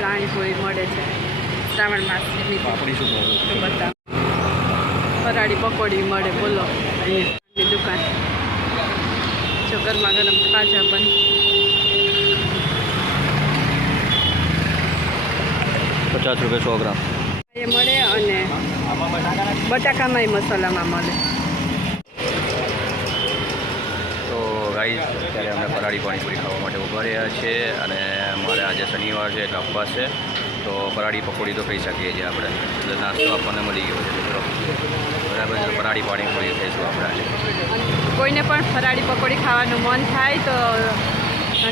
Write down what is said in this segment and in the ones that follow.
પાણીપુરી મળે છે. શ્રાવણ માસની બધા ફરાળી પકોડી મળે બોલો. ની દુકાન. જો ગરમા ગરમ ખાજા પણ. પચાસ રૂપિયા સો ગ્રામ. એ મળે અને બટાકામાંય મસાલામાં મળે. તો ગાઈ અત્યારે અમે ફરાળી પાણીપુરી ખાવા માટે ઊભા રહ્યા છે અને મારે આજે શનિવાર છે એટલે ઉપવાસ છે. તો ફરાળી પકોડી તો કહી શકીએ છીએ આપણે. એટલે નાસ્તો આપણને મળી ગયો છે, મિત્રો. બરાબર છે, ફરાળી પાણીપુરી ખાઈશું આપણે આજે. કોઈને પણ ફરાળી પકોડી ખાવાનું મન થાય તો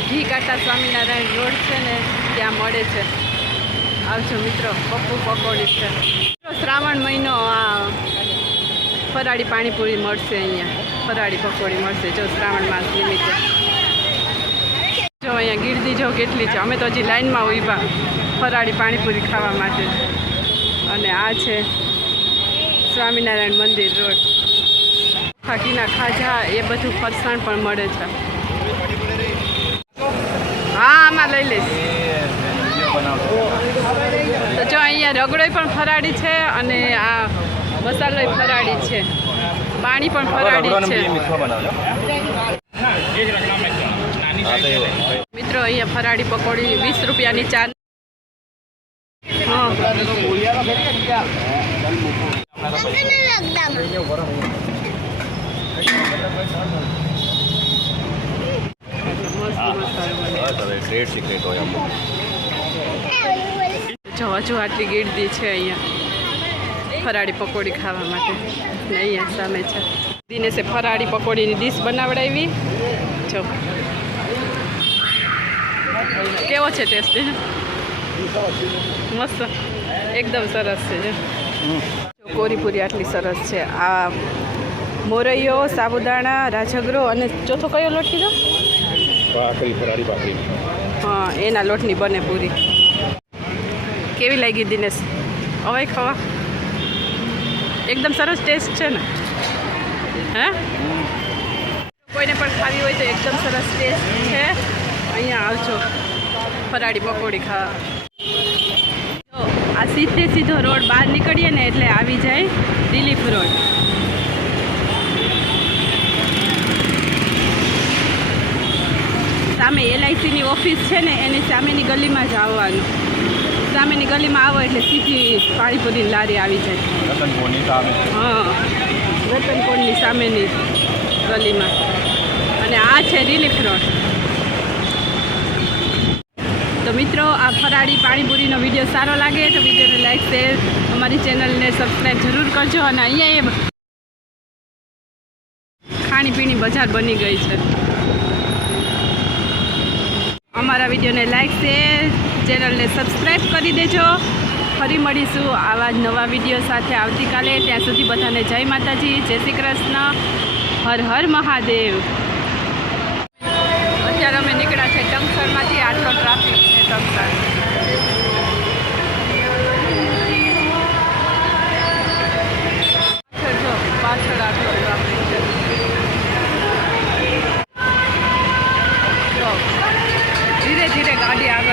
ઘી કાંટા સ્વામિનારાયણ રોડ છે ને, ત્યાં મળે છે. આવજો મિત્રો, પપ્પુ પકોડી છે. શ્રાવણ મહિનો, આ ફરાળી પાણીપુરી મળશે અહીંયા. ફરાળી પકોડી મળશે જો શ્રાવણ માસ નિમિત્તે. જો અહીંયા ગીરદી જો કેટલી છે. અમે તો હજી લાઈનમાં ઊભા ફરાળી પાણીપુરી ખાવા માટે. અને આ છે સ્વામિનારાયણ મંદિર રોડ. ખાકીના ખાજા એ બધું ફરસાણ પણ મળે છે. હા, આમાં લઈ લઈશ. તો જો અહીંયા રગડોય પણ ફરાળી છે અને આ મસાલોય ફરાળી છે. પાણી પણ ફરાળી છે. મિત્રો અહીંયા ફરાળી પકોડી વીસ રૂપિયાની ચાર. અમુક જો હજુ આટલી ગીર્દી છે અહીંયા. ફરાળી પકોડી ખાવા માટે. ને અહીંયા સામે છે. દિનેશે ફરાળી પકોડીની ડીશ બનાવડાવી. જો. કેવો છે ટેસ્ટ મસ્ત. એકદમ સરસ છે. જો. કોરીપુરી આટલી સરસ છે. આ મોરૈયો સાબુદાણા રાજગરો અને ચોથો કયો લોટ કીધો? હા એના લોટની બને પૂરી. કેવી લાગી દિનેશ? હવે ખાવા? એકદમ સરસ ટેસ્ટ છે ને. હે? કોઈને પણ ખાવી હોય તો એકદમ સરસ ટેસ્ટ છે. અહીંયા આવજો. ફરાળી પકોડી ખાવા. આ સીધે સીધો રોડ બહાર નીકળીએ ને એટલે આવી જાય દિલીપ રોડ. સામે એલઆઈસીની ઓફિસ છે ને, એની સામેની ગલીમાં જ આવવાનું. સામેની ગલીમાં આવો એટલે સીધી પાણીપુરીની લારી આવી જાય. રતનપુરની સામે. હા સામેની ગલીમાં. અને આ છે રિલીફ રોડ તો મિત્રો આ ફરાળી પાણીપુરીનો વીડિયો સારો લાગે તો વિડીયોને લાઈક શેર અમારી ચેનલને સબસ્ક્રાઈબ જરૂર કરજો અને અહીંયા એ ખાણીપીણી બજાર બની ગઈ છે. અમારા વિડીયોને લાઈક, શેર, ચેનલને સબસ્ક્રાઈબ કરી દેજો. ફરી મળીશું આવા જ નવા વીડિયો સાથે આવતીકાલે. ત્યાં સુધી બધાને જય માતાજી, જય શ્રી કૃષ્ણ. હર હર મહાદેવ. અત્યારે અમે નીકળ્યા છે ટંકસરમાંથી, આટલો ટ્રાફિક છે ટંકસર પાછળ જો પાછળ આટલો ટ્રાફિક છે જો